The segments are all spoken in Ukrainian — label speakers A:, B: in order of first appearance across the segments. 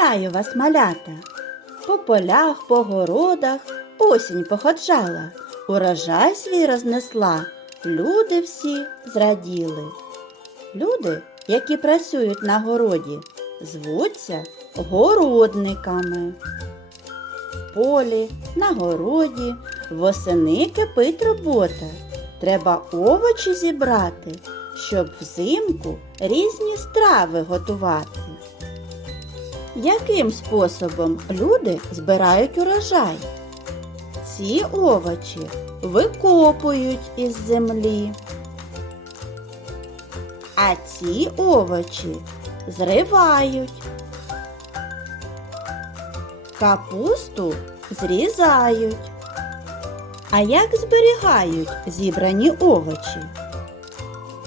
A: Вітаю вас, малята! По полях, по городах осінь походжала, урожай свій рознесла, люди всі зраділи. Люди, які працюють на городі, звуться городниками. В полі, на городі, восени кипить робота. Треба овочі зібрати, щоб взимку різні страви готувати. Яким способом люди збирають урожай? Ці овочі викопують із землі. А ці овочі зривають. Капусту зрізають. А як зберігають зібрані овочі?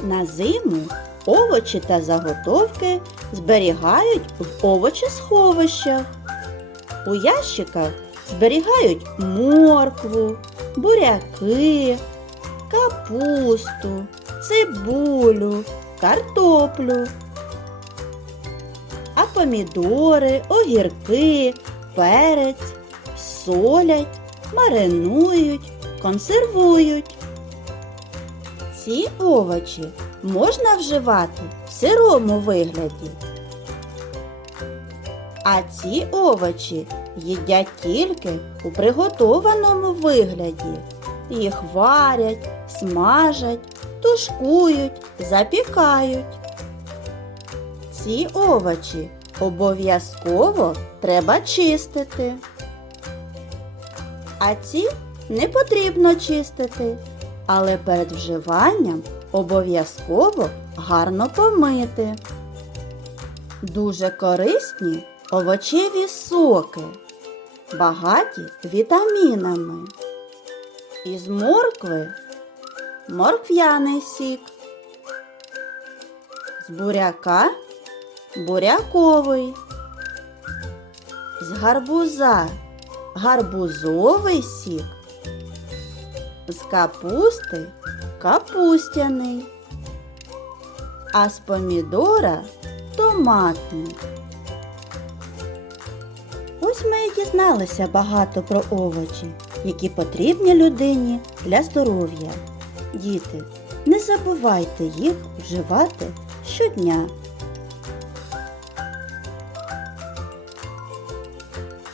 A: На зиму овочі та заготовки зберігають в овочесховищах. У ящиках зберігають моркву, буряки, капусту, цибулю, картоплю. А помідори, огірки, перець солять, маринують, консервують. Ці овочі можна вживати в сирому вигляді. А ці овочі їдять тільки у приготованому вигляді. Їх варять, смажать, тушкують, запікають. Ці овочі обов'язково треба чистити. А ці не потрібно чистити, але перед вживанням обов'язково гарно помити. Дуже корисні овочеві соки, багаті вітамінами. Із моркви морквяний сік, з буряка буряковий, з гарбуза гарбузовий сік, з капусти капустяний, а з помідора томатний. Ось ми і дізналися багато про овочі, які потрібні людині для здоров'я. Діти, не забувайте їх вживати щодня.